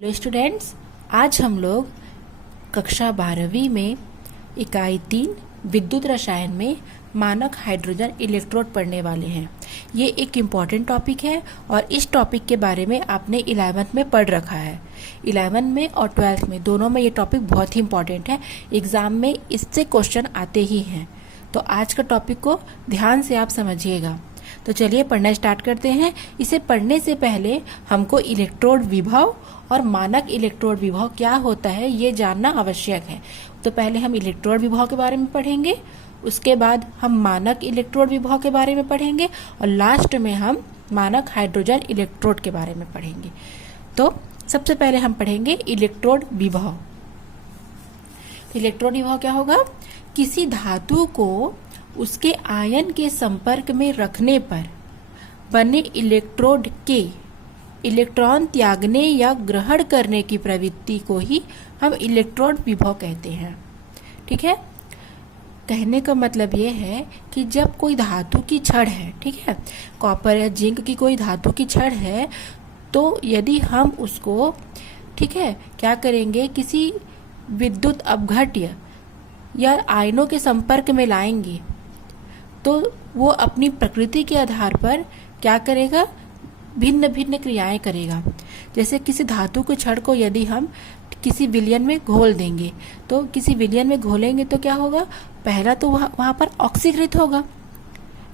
Hello students, आज हम लोग कक्षा 12वीं में इकाई 3 विद्युत रसायन में मानक हाइड्रोजन इलेक्ट्रोड पढ़ने वाले हैं। ये एक इम्पॉर्टेंट टॉपिक है और इस टॉपिक के बारे में आपने 11th में पढ़ रखा है। 11th में और 12th में दोनों में ये टॉपिक बहुत ही इम्पॉर्टेंट है। एग्ज़ाम में इससे क्वेश्चन आते ही हैं, तो आज का टॉपिक को ध्यान से आप समझिएगा। तो चलिए पढ़ना स्टार्ट करते हैं। इसे पढ़ने से पहले हमको इलेक्ट्रोड विभव और मानक इलेक्ट्रोड विभव क्या होता है ये जानना आवश्यक है। तो पहले हम इलेक्ट्रोड विभव के बारे में पढ़ेंगे, उसके बाद हम मानक इलेक्ट्रोड विभव के बारे में पढ़ेंगे और लास्ट में हम मानक हाइड्रोजन इलेक्ट्रोड के बारे में पढ़ेंगे। तो सबसे पहले हम पढ़ेंगे इलेक्ट्रोड विभव। इलेक्ट्रोड विभव क्या होगा? किसी धातु को उसके आयन के संपर्क में रखने पर बने इलेक्ट्रोड के इलेक्ट्रॉन त्यागने या ग्रहण करने की प्रवृत्ति को ही हम इलेक्ट्रोड विभव कहते हैं। ठीक है, कहने का मतलब ये है कि जब कोई धातु की छड़ है, ठीक है, कॉपर या जिंक की कोई धातु की छड़ है, तो यदि हम उसको, ठीक है, क्या करेंगे, किसी विद्युत अपघट्य या आयनों के संपर्क में लाएंगे, तो वो अपनी प्रकृति के आधार पर क्या करेगा, भिन्न भिन्न क्रियाएं करेगा। जैसे किसी धातु के छड़ को यदि हम किसी विलयन में घोल देंगे, तो किसी विलयन में घोलेंगे तो क्या होगा, पहला तो वहाँ पर ऑक्सीकृत होगा।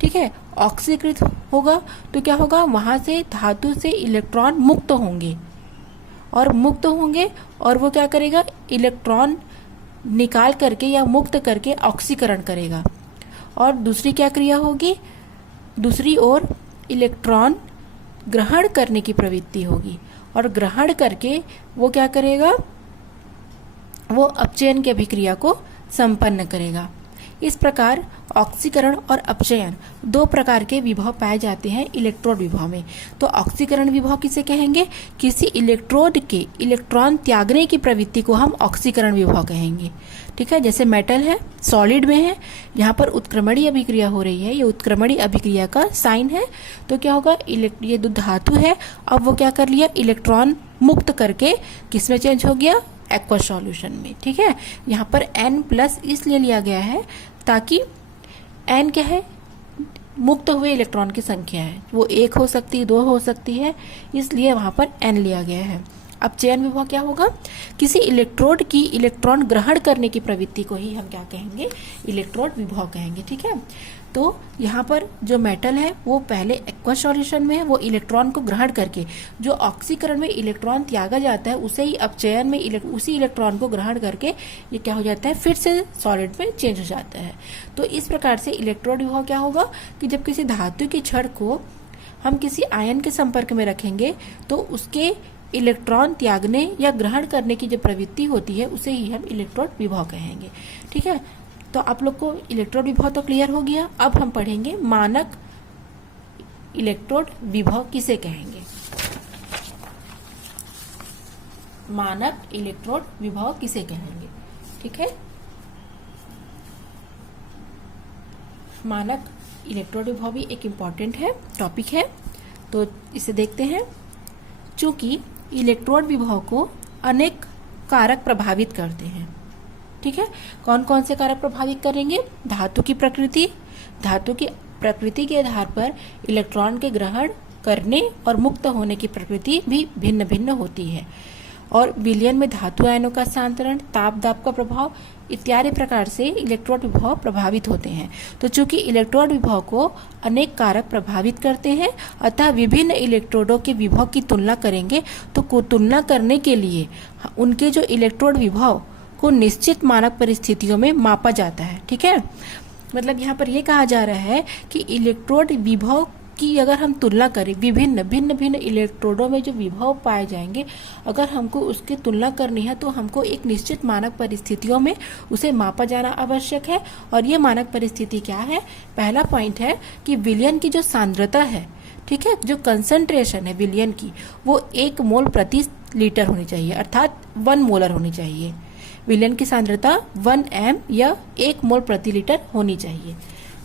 ठीक है, ऑक्सीकृत होगा तो क्या होगा, वहाँ से धातु से इलेक्ट्रॉन मुक्त होंगे और वो क्या करेगा, इलेक्ट्रॉन निकाल करके या मुक्त करके ऑक्सीकरण करेगा। और दूसरी क्या क्रिया होगी, दूसरी ओर इलेक्ट्रॉन ग्रहण करने की प्रवृत्ति होगी और ग्रहण करके वो क्या करेगा, वो अपचयन की अभिक्रिया को संपन्न करेगा। इस प्रकार ऑक्सीकरण और अपचयन दो प्रकार के विभव पाए जाते हैं इलेक्ट्रोड विभव में। तो ऑक्सीकरण विभव किसे कहेंगे? किसी इलेक्ट्रोड के इलेक्ट्रॉन त्यागने की प्रवृत्ति को हम ऑक्सीकरण विभव कहेंगे। ठीक है, जैसे मेटल है, सॉलिड में है, यहाँ पर उत्क्रमणीय अभिक्रिया हो रही है, ये उत्क्रमणीय अभिक्रिया का साइन है। तो क्या होगा, ये जो धातु है, अब वो क्या कर लिया, इलेक्ट्रॉन मुक्त करके किस में चेंज हो गया, एक्वा सॉल्यूशन में। ठीक है, यहाँ पर N+ इसलिए लिया गया है ताकि N क्या है, मुक्त हुए इलेक्ट्रॉन की संख्या है, वो 1 हो सकती है, 2 हो सकती है, इसलिए वहाँ पर N लिया गया है। अपचयन विभव क्या होगा, किसी इलेक्ट्रोड की इलेक्ट्रॉन ग्रहण करने की प्रवृत्ति को ही हम क्या कहेंगे, इलेक्ट्रोड विभव कहेंगे। ठीक है, तो यहाँ पर जो मेटल है वो पहले एक्वा सॉल्यूशन में है, वो इलेक्ट्रॉन को ग्रहण करके, जो ऑक्सीकरण में इलेक्ट्रॉन त्यागा जाता है उसे ही अपचयन में उसी इलेक्ट्रॉन को ग्रहण करके ये क्या हो जाता है, फिर से सॉलिड में चेंज हो जाता है। तो इस प्रकार से इलेक्ट्रोड विभव क्या होगा कि जब किसी धातु की छड़ को हम किसी आयन के संपर्क में रखेंगे तो उसके इलेक्ट्रॉन त्यागने या ग्रहण करने की जो प्रवृत्ति होती है उसे ही हम इलेक्ट्रोड विभव कहेंगे। ठीक है, तो आप लोग को इलेक्ट्रोड विभव तो क्लियर हो गया। अब हम पढ़ेंगे मानक इलेक्ट्रोड विभव किसे कहेंगे। मानक इलेक्ट्रोड विभव किसे कहेंगे? ठीक है, मानक इलेक्ट्रोड विभव भी एक इम्पॉर्टेंट है, टॉपिक है, तो इसे देखते हैं। चूंकि इलेक्ट्रोड विभव को अनेक कारक प्रभावित करते हैं। ठीक है, कौन कौन से कारक प्रभावित करेंगे? धातु की प्रकृति, धातु की प्रकृति के आधार पर इलेक्ट्रॉन के ग्रहण करने और मुक्त होने की प्रकृति भी भिन्न भिन्न होती है, और विलयन में धातु आयनों का स्थानांतरण, ताप दाब का प्रभाव इत्यादि प्रकार से इलेक्ट्रोड विभव प्रभावित होते हैं। तो चूंकि इलेक्ट्रोड विभव को अनेक कारक प्रभावित करते हैं, अतः विभिन्न इलेक्ट्रोडों के विभव की तुलना करेंगे, तो तुलना करने के लिए उनके जो इलेक्ट्रोड विभव को निश्चित मानक परिस्थितियों में मापा जाता है। ठीक है, मतलब यहाँ पर यह कहा जा रहा है कि इलेक्ट्रोड विभव की अगर हम तुलना करें, भिन्न भिन्न इलेक्ट्रोडों में जो विभव पाए जाएंगे, अगर हमको उसकी तुलना करनी है तो हमको एक निश्चित मानक परिस्थितियों में उसे मापा जाना आवश्यक है। और ये मानक परिस्थिति क्या है? पहला पॉइंट है कि विलयन की जो सांद्रता है, ठीक है, जो कंसंट्रेशन है विलयन की, वो 1 मोल प्रति लीटर होनी चाहिए, अर्थात 1 मोलर होनी चाहिए। विलयन की सांद्रता 1 m या 1 मोल प्रति लीटर होनी चाहिए।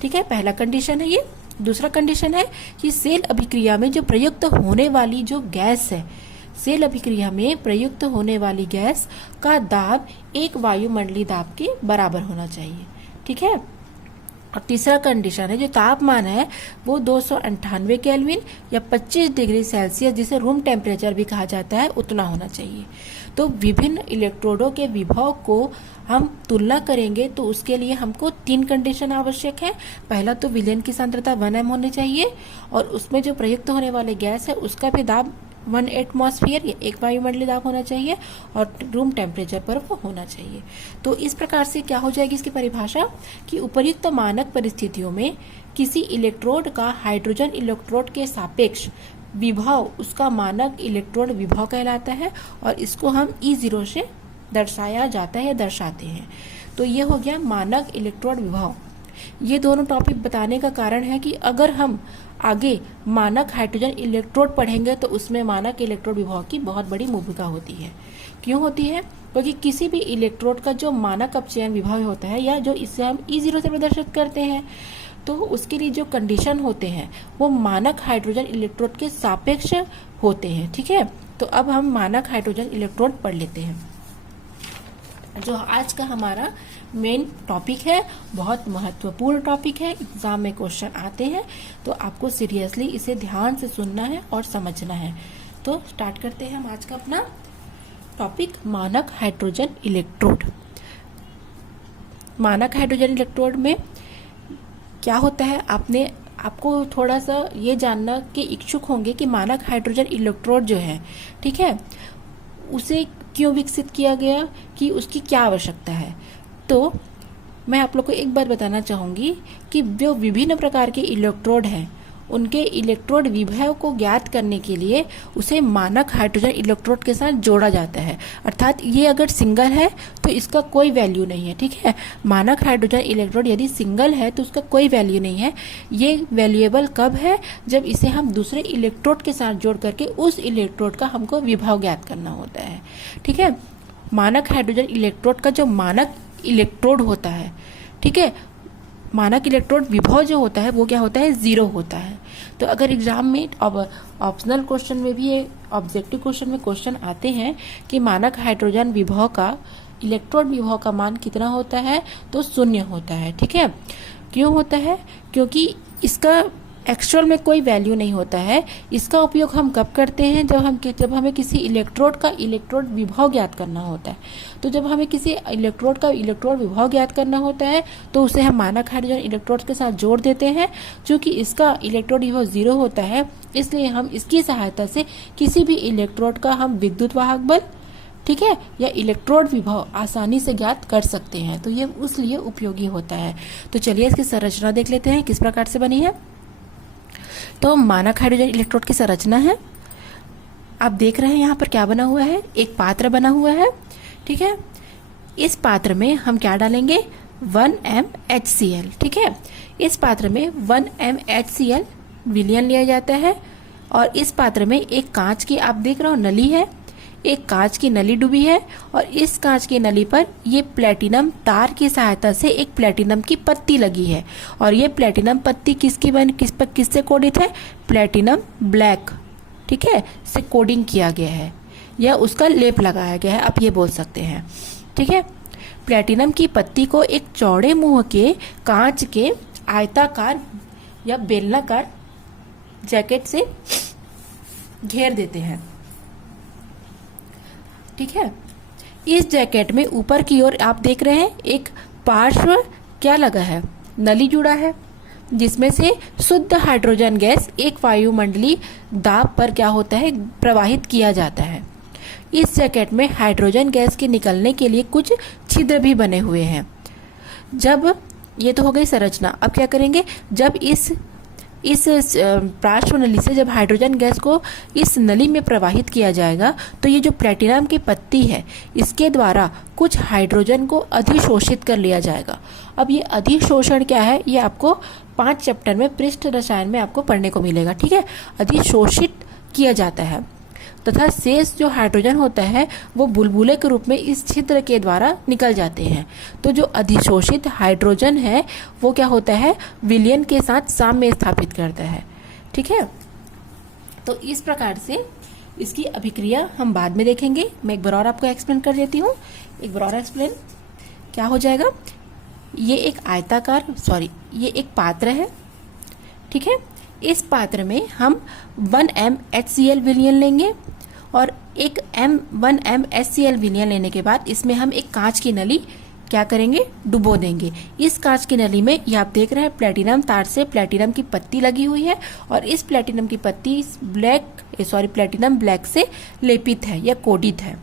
ठीक है, पहला कंडीशन है ये। दूसरा कंडीशन है कि सेल अभिक्रिया में जो प्रयुक्त होने वाली जो गैस है, सेल अभिक्रिया में प्रयुक्त होने वाली गैस का दाब एक वायुमंडलीय दाब के बराबर होना चाहिए। ठीक है। और तीसरा कंडीशन है, जो तापमान है वो 298 केल्विन या 25 डिग्री सेल्सियस, जिसे रूम टेम्परेचर भी कहा जाता है, उतना होना चाहिए। तो विभिन्न इलेक्ट्रोडों के विभव को हम तुलना करेंगे तो उसके लिए हमको 3 कंडीशन आवश्यक है। पहला तो विलयन की सांद्रता 1 m होनी चाहिए और उसमें जो प्रयुक्त होने वाले गैस है उसका भी दाब 1 एटमॉस्फेयर या एक वायुमंडलीय दाब होना चाहिए और रूम टेम्परेचर पर वो होना चाहिए। तो इस प्रकार से क्या हो जाएगी इसकी परिभाषा कि उपर्युक्त मानक परिस्थितियों में किसी इलेक्ट्रोड का हाइड्रोजन इलेक्ट्रोड के सापेक्ष विभव उसका मानक इलेक्ट्रोड विभव कहलाता है और इसको हम E0 से दर्शाया जाता है या दर्शाते हैं। तो ये हो गया मानक इलेक्ट्रोड विभव। ये दोनों टॉपिक बताने का कारण है कि अगर हम आगे मानक हाइड्रोजन इलेक्ट्रोड पढ़ेंगे तो उसमें मानक इलेक्ट्रोड विभव की बहुत बड़ी भूमिका होती है। क्यों होती है? क्योंकि किसी भी इलेक्ट्रोड का जो मानक अपचयन विभव होता है या जो इसे हम E0 से प्रदर्शित करते हैं, तो उसके लिए जो कंडीशन होते हैं वो मानक हाइड्रोजन इलेक्ट्रोड के सापेक्ष होते हैं। ठीक है। तो अब हम मानक हाइड्रोजन इलेक्ट्रोड पढ़ लेते हैं, जो आज का हमारा मेन टॉपिक है। बहुत महत्वपूर्ण टॉपिक है, एग्जाम में क्वेश्चन आते हैं, तो आपको सीरियसली इसे ध्यान से सुनना है और समझना है। तो स्टार्ट करते हैं हम आज का अपना टॉपिक, मानक हाइड्रोजन इलेक्ट्रोड। मानक हाइड्रोजन इलेक्ट्रोड में क्या होता है, आपको थोड़ा सा ये जानना के इच्छुक होंगे कि मानक हाइड्रोजन इलेक्ट्रोड जो है, ठीक है, उसे क्यों विकसित किया गया, कि उसकी क्या आवश्यकता है। तो मैं आप लोग को एक बात बताना चाहूंगी कि जो विभिन्न प्रकार के इलेक्ट्रोड हैं उनके इलेक्ट्रोड विभव को ज्ञात करने के लिए उसे मानक हाइड्रोजन इलेक्ट्रोड के साथ जोड़ा जाता है। अर्थात ये अगर सिंगल है तो इसका कोई वैल्यू नहीं है। ठीक है। मानक हाइड्रोजन इलेक्ट्रोड यदि सिंगल है तो उसका कोई वैल्यू नहीं है। ये वैल्यूएबल कब है? जब इसे हम दूसरे इलेक्ट्रोड के साथ जोड़ करके उस इलेक्ट्रोड का हमको विभव ज्ञात करना होता है। ठीक है। मानक हाइड्रोजन इलेक्ट्रोड का जो मानक इलेक्ट्रोड होता है, ठीक है, मानक इलेक्ट्रोड विभव जो होता है वो क्या होता है? 0 होता है। तो अगर एग्जाम में ऑप्शनल क्वेश्चन में भी ये ऑब्जेक्टिव क्वेश्चन में क्वेश्चन आते हैं कि मानक हाइड्रोजन विभव का इलेक्ट्रोड विभव का मान कितना होता है, तो 0 होता है। ठीक है। क्यों होता है? क्योंकि इसका एक्चुअल में कोई वैल्यू नहीं होता है। इसका उपयोग हम कब करते हैं? जब हमें किसी इलेक्ट्रोड का इलेक्ट्रोड विभव ज्ञात करना होता है। तो जब हमें किसी इलेक्ट्रोड का इलेक्ट्रोड विभव ज्ञात करना होता है तो उसे हम मानक हाइड्रोजन इलेक्ट्रोड के साथ जोड़ देते हैं। चूंकि इसका इलेक्ट्रोड विभव 0 होता है, इसलिए हम इसकी सहायता से किसी भी इलेक्ट्रोड का हम विद्युत वाहक बल, ठीक है, या इलेक्ट्रोड विभव आसानी से ज्ञात कर सकते हैं। तो ये उस लिए उपयोगी होता है। तो चलिए इसकी संरचना देख लेते हैं किस प्रकार से बनी है। तो मानक हाइड्रोजन इलेक्ट्रोड की संरचना है, आप देख रहे हैं यहाँ पर क्या बना हुआ है, एक पात्र बना हुआ है। ठीक है। इस पात्र में हम क्या डालेंगे? 1 m HCl। ठीक है। इस पात्र में 1 m HCl विलयन लिया जाता है और इस पात्र में एक कांच की, आप देख रहे हो, नली है, एक कांच की नली डूबी है और इस कांच की नली पर ये प्लेटिनम तार की सहायता से एक प्लेटिनम की पत्ती लगी है और ये प्लेटिनम पत्ती किससे कोडित है? प्लेटिनम ब्लैक, ठीक है, से कोडिंग किया गया है या उसका लेप लगाया गया है, आप ये बोल सकते हैं। ठीक है। प्लेटिनम की पत्ती को एक चौड़े मुंह के कांच के आयताकार या बेलनाकार जैकेट से घेर देते हैं। ठीक है। इस जैकेट में ऊपर की ओर आप देख रहे हैं एक पार्श्व क्या लगा है? नली जुड़ा है, जिसमें से शुद्ध हाइड्रोजन गैस एक वायुमंडलीय दाब पर क्या होता है? प्रवाहित किया जाता है। इस जैकेट में हाइड्रोजन गैस के निकलने के लिए कुछ छिद्र भी बने हुए हैं। जब ये तो हो गई संरचना, अब क्या करेंगे? जब इस पार्श्व नली से जब हाइड्रोजन गैस को इस नली में प्रवाहित किया जाएगा तो ये जो प्लेटिनम की पत्ती है इसके द्वारा कुछ हाइड्रोजन को अधिशोषित कर लिया जाएगा। अब ये अधिशोषण क्या है, ये आपको 5 चैप्टर में पृष्ठ रसायन में आपको पढ़ने को मिलेगा। ठीक है। अधिशोषित किया जाता है तथा शेष जो हाइड्रोजन होता है वो बुलबुले के रूप में इस छिद्र के द्वारा निकल जाते हैं। तो जो अधिशोषित हाइड्रोजन है वो क्या होता है? विलयन के साथ साम्य स्थापित करता है। ठीक है। तो इस प्रकार से इसकी अभिक्रिया हम बाद में देखेंगे। मैं एक बार और आपको एक्सप्लेन कर देती हूँ। एक बार और एक्सप्लेन क्या हो जाएगा। ये एक ये एक पात्र है, ठीक है। इस पात्र में हम 1m HCl विलयन लेंगे और एक 1m HCl विलयन लेने के बाद इसमें हम एक कांच की नली क्या करेंगे, डुबो देंगे। इस कांच की नली में ये आप देख रहे हैं प्लेटिनम तार से प्लेटिनम की पत्ती लगी हुई है और इस प्लेटिनम की पत्ती प्लेटिनम ब्लैक से लेपित है या कोडित है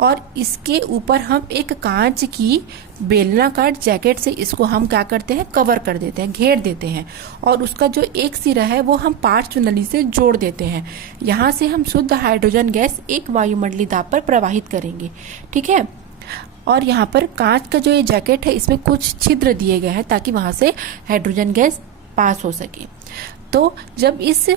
और इसके ऊपर हम एक कांच की बेलनाकार जैकेट से इसको हम क्या करते हैं, कवर कर देते हैं, घेर देते हैं और उसका जो एक सिरा है वो हम पार्श्व नली से जोड़ देते हैं। यहाँ से हम शुद्ध हाइड्रोजन गैस एक वायुमंडलीय दाब पर प्रवाहित करेंगे, ठीक है। और यहाँ पर कांच का जो ये जैकेट है इसमें कुछ छिद्र दिए गए हैं ताकि वहां से हाइड्रोजन गैस पास हो सके। तो जब इस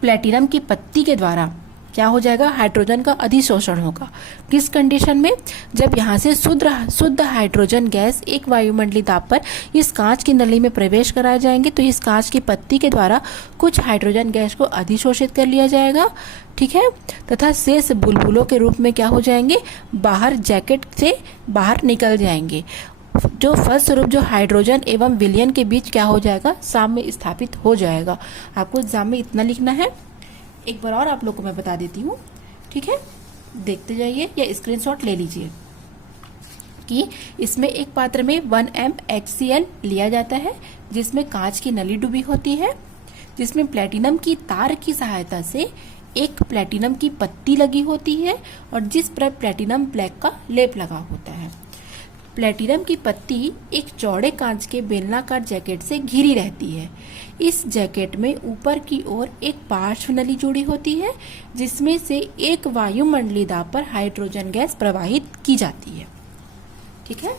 प्लेटिनम की पत्ती के द्वारा क्या हो जाएगा, हाइड्रोजन का अधिशोषण होगा। किस कंडीशन में, जब यहाँ से शुद्ध हाइड्रोजन गैस एक वायुमंडलीय दाब पर इस कांच की नली में प्रवेश कराए जाएंगे तो इस कांच की पत्ती के द्वारा कुछ हाइड्रोजन गैस को अधिशोषित कर लिया जाएगा, ठीक है, तथा शेष बुलबुलों के रूप में क्या हो जाएंगे, बाहर जैकेट से बाहर निकल जाएंगे, जो फलस्वरूप जो हाइड्रोजन एवं विलयन के बीच क्या हो जाएगा, साम्य स्थापित हो जाएगा। आपको एग्जाम में इतना लिखना है। एक बार और आप लोग को मैं बता देती हूँ, ठीक है, देखते जाइए या स्क्रीनशॉट ले लीजिए कि इसमें एक पात्र में 1m HCl लिया जाता है जिसमें कांच की नली डूबी होती है, जिसमें प्लेटिनम की तार की सहायता से एक प्लेटिनम की पत्ती लगी होती है और जिस पर प्लेटिनम ब्लैक का लेप लगा होता है। प्लेटिनम की पत्ती एक चौड़े कांच के बेलनाकार जैकेट से घिरी रहती है। इस जैकेट में ऊपर की ओर एक पार्श्व नली जुड़ी होती है जिसमें से एक वायुमंडलीय दाब पर हाइड्रोजन गैस प्रवाहित की जाती है, ठीक है।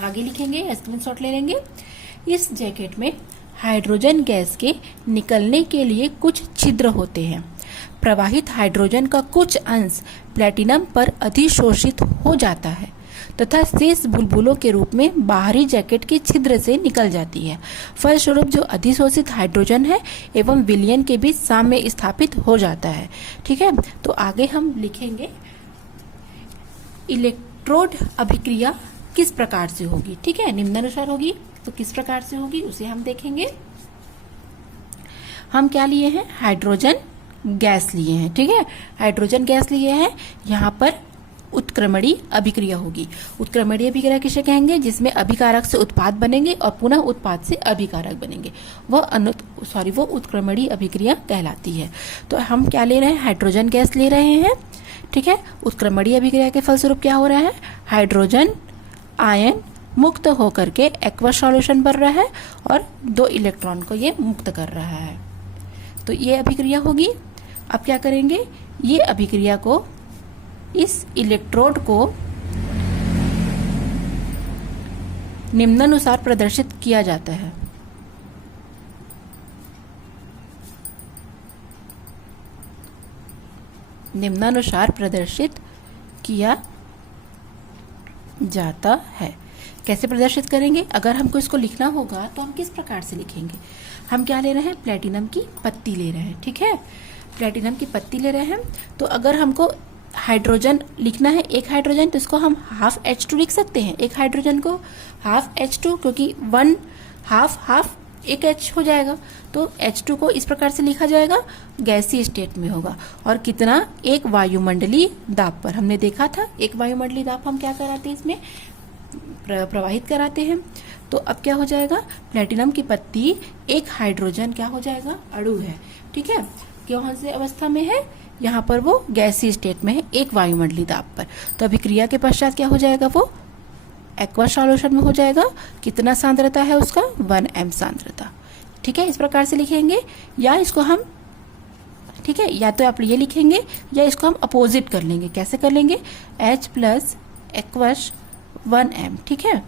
आगे लिखेंगे, स्क्रीनशॉट ले लेंगे। इस जैकेट में हाइड्रोजन गैस के निकलने के लिए कुछ छिद्र होते हैं। प्रवाहित हाइड्रोजन का कुछ अंश प्लेटिनम पर अधिशोषित हो जाता है तथा शेष बुलबुलों के रूप में बाहरी जैकेट के छिद्र से निकल जाती है। फलस्वरूप जो अधिशोषित हाइड्रोजन है एवं विलयन के बीच साम्य स्थापित हो जाता है, ठीक है। तो आगे हम लिखेंगे इलेक्ट्रोड अभिक्रिया किस प्रकार से होगी, ठीक है, निम्नानुसार होगी। तो किस प्रकार से होगी उसे हम देखेंगे। हम क्या लिए हैं, हाइड्रोजन गैस लिए हैं, ठीक है, हाइड्रोजन गैस लिए हैं। यहाँ पर उत्क्रमणीय अभिक्रिया होगी। उत्क्रमणीय अभिक्रिया किसे कहेंगे, जिसमें अभिकारक से उत्पाद बनेंगे और पुनः उत्पाद से अभिकारक बनेंगे, वो उत्क्रमणीय अभिक्रिया कहलाती है। तो हम क्या ले रहे हैं, हाइड्रोजन गैस ले रहे हैं, ठीक है। उत्क्रमणीय अभिक्रिया के फलस्वरूप क्या हो रहा है, हाइड्रोजन आयन मुक्त होकर के एक्वस सॉल्यूशन बन रहा है और 2 इलेक्ट्रॉन को ये मुक्त कर रहा है। तो ये अभिक्रिया होगी। अब क्या करेंगे, ये अभिक्रिया को इस इलेक्ट्रोड को निम्नानुसार प्रदर्शित किया जाता है। निम्नानुसार प्रदर्शित किया जाता है। कैसे प्रदर्शित करेंगे, अगर हमको इसको लिखना होगा तो हम किस प्रकार से लिखेंगे। हम क्या ले रहे हैं, प्लेटिनम की पत्ती ले रहे हैं, ठीक है, प्लेटिनम की पत्ती ले रहे हैं। तो अगर हमको हाइड्रोजन लिखना है, एक हाइड्रोजन, तो इसको हम हाफ H2 लिख सकते हैं। एक हाइड्रोजन को हाफ H2, क्योंकि 1 हाफ एक H हो जाएगा। तो H2 को इस प्रकार से लिखा जाएगा, गैसीय स्टेट में होगा। और कितना, एक वायुमंडलीय दाब पर। हमने देखा था एक वायुमंडलीय दाब हम क्या कराते हैं, इसमें प्रवाहित कराते हैं। तो अब क्या हो जाएगा, प्लेटिनम की पत्ती एक हाइड्रोजन क्या हो जाएगा, अणु है, ठीक है, कौन से अवस्था में है, यहाँ पर वो गैसीय स्टेट में है, एक वायुमंडलीय दाब पर। तो अभिक्रिया के पश्चात क्या हो जाएगा, वो एक्वस सॉल्यूशन में हो जाएगा। कितना सांद्रता है उसका, 1m सांद्रता, ठीक है। इस प्रकार से लिखेंगे, या इसको हम, ठीक है, या तो आप ये लिखेंगे या इसको हम अपोजिट कर लेंगे। कैसे कर लेंगे, H प्लस एक्वस 1m, ठीक है,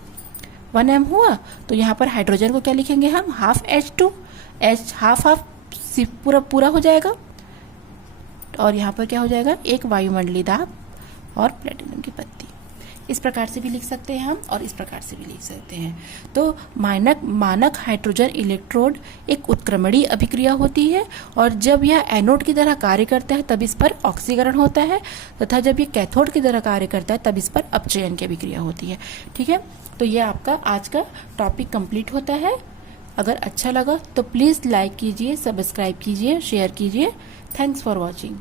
1m हुआ। तो यहाँ पर हाइड्रोजन को क्या लिखेंगे हम, हाफ H2, H हाफ पूरा हो जाएगा। और यहाँ पर क्या हो जाएगा, एक वायुमंडलीय दाब और प्लेटिनम की पत्ती। इस प्रकार से भी लिख सकते हैं हम और इस प्रकार से भी लिख सकते हैं। तो मानक हाइड्रोजन इलेक्ट्रोड एक उत्क्रमणीय अभिक्रिया होती है और जब यह एनोड की तरह कार्य करता है तब इस पर ऑक्सीकरण होता है, तथा जब ये कैथोड की तरह कार्य करता है तब इस पर अपचयन की अभिक्रिया होती है। ठीक है, तो ये आपका आज का टॉपिक कंप्लीट होता है। अगर अच्छा लगा तो प्लीज़ लाइक कीजिए, सब्सक्राइब कीजिए, शेयर कीजिए। Thanks for watching.